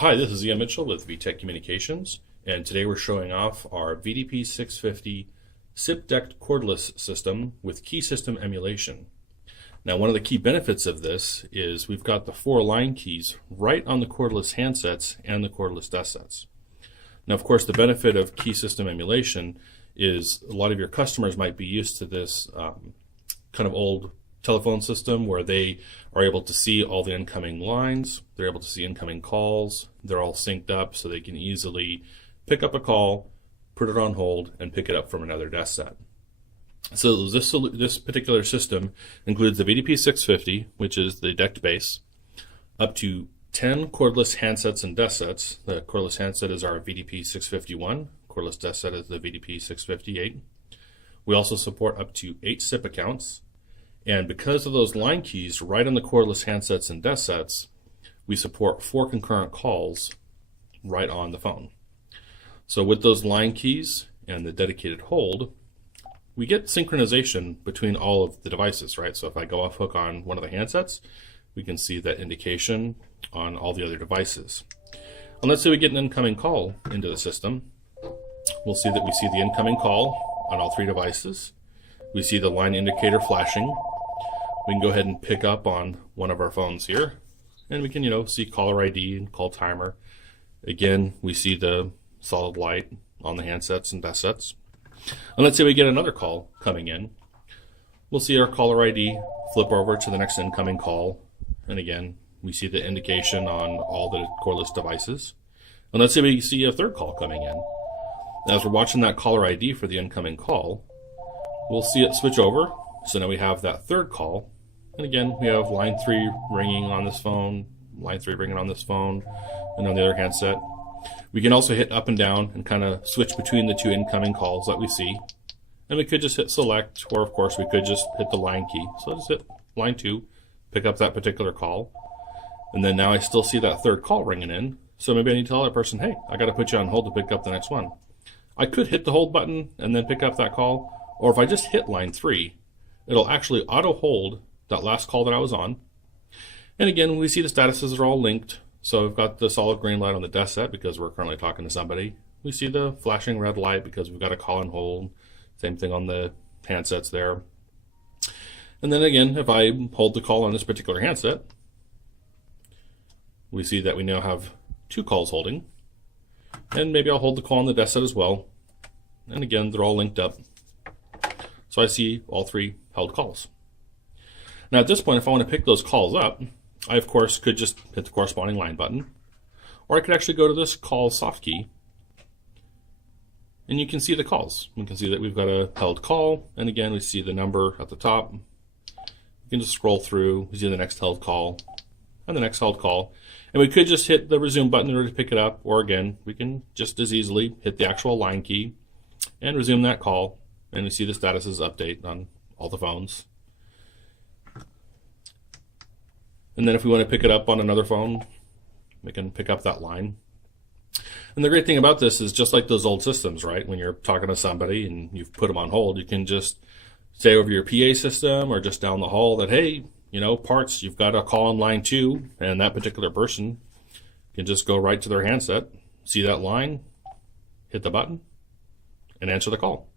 Hi, this is Ian Mitchell with VTech Communications, and today we're showing off our VDP650 SIP DECT cordless system with key system emulation. Now, one of the key benefits of this is we've got the 4 line keys right on the cordless handsets and the cordless desk sets. Now, of course, the benefit of key system emulation is a lot of your customers might be used to this kind of old telephone system where they are able to see all the incoming lines, they're able to see incoming calls, they're all synced up so they can easily pick up a call, put it on hold, and pick it up from another desk set. So this particular system includes the VDP650, which is the DECT base, up to 10 cordless handsets and desk sets. The cordless handset is our VDP651, cordless desk set is the VDP658. We also support up to 8 SIP accounts. And because of those line keys right on the cordless handsets and desk sets, we support 4 concurrent calls right on the phone. So with those line keys and the dedicated hold, we get synchronization between all of the devices, right? So if I go off hook on one of the handsets, we can see that indication on all the other devices. And let's say we get an incoming call into the system. We'll see that we see the incoming call on all 3 devices. We see the line indicator flashing. We can go ahead and pick up on one of our phones here, and we can, see caller ID and call timer. Again, we see the solid light on the handsets and desk sets. And let's say we get another call coming in. We'll see our caller ID flip over to the next incoming call, and again, we see the indication on all the cordless devices. And let's say we see a third call coming in. As we're watching that caller ID for the incoming call, we'll see it switch over. So now we have that third call. And again, we have line 3 ringing on this phone, line 3 ringing on this phone, and on the other handset. We can also hit up and down and kind of switch between the 2 incoming calls that we see. And we could just hit select, or of course we could just hit the line key. So I'll just hit line 2, pick up that particular call. And then now I still see that third call ringing in. So maybe I need to tell that person, hey, I got to put you on hold to pick up the next one. I could hit the hold button and then pick up that call. Or if I just hit line 3, it'll actually auto hold that last call that I was on. And again, we see the statuses are all linked. So we've got the solid green light on the desk set because we're currently talking to somebody. We see the flashing red light because we've got a call and hold. Same thing on the handsets there. And then again, if I hold the call on this particular handset, we see that we now have 2 calls holding. And maybe I'll hold the call on the desk set as well. And again, they're all linked up. So I see all 3 held calls. Now at this point, if I want to pick those calls up, I of course could just hit the corresponding line button, or I could actually go to this call soft key, and you can see the calls. We can see that we've got a held call, and again we see the number at the top. You can just scroll through, we see the next held call, and the next held call, and we could just hit the resume button in order to pick it up, or again, we can just as easily hit the actual line key and resume that call, and we see the statuses update on all the phones. And then if we want to pick it up on another phone, we can pick up that line. And the great thing about this is just like those old systems, right? When you're talking to somebody and you've put them on hold, you can just say over your PA system or just down the hall that, hey, parts, you've got a call on line 2, and that particular person can just go right to their handset, see that line, hit the button, and answer the call.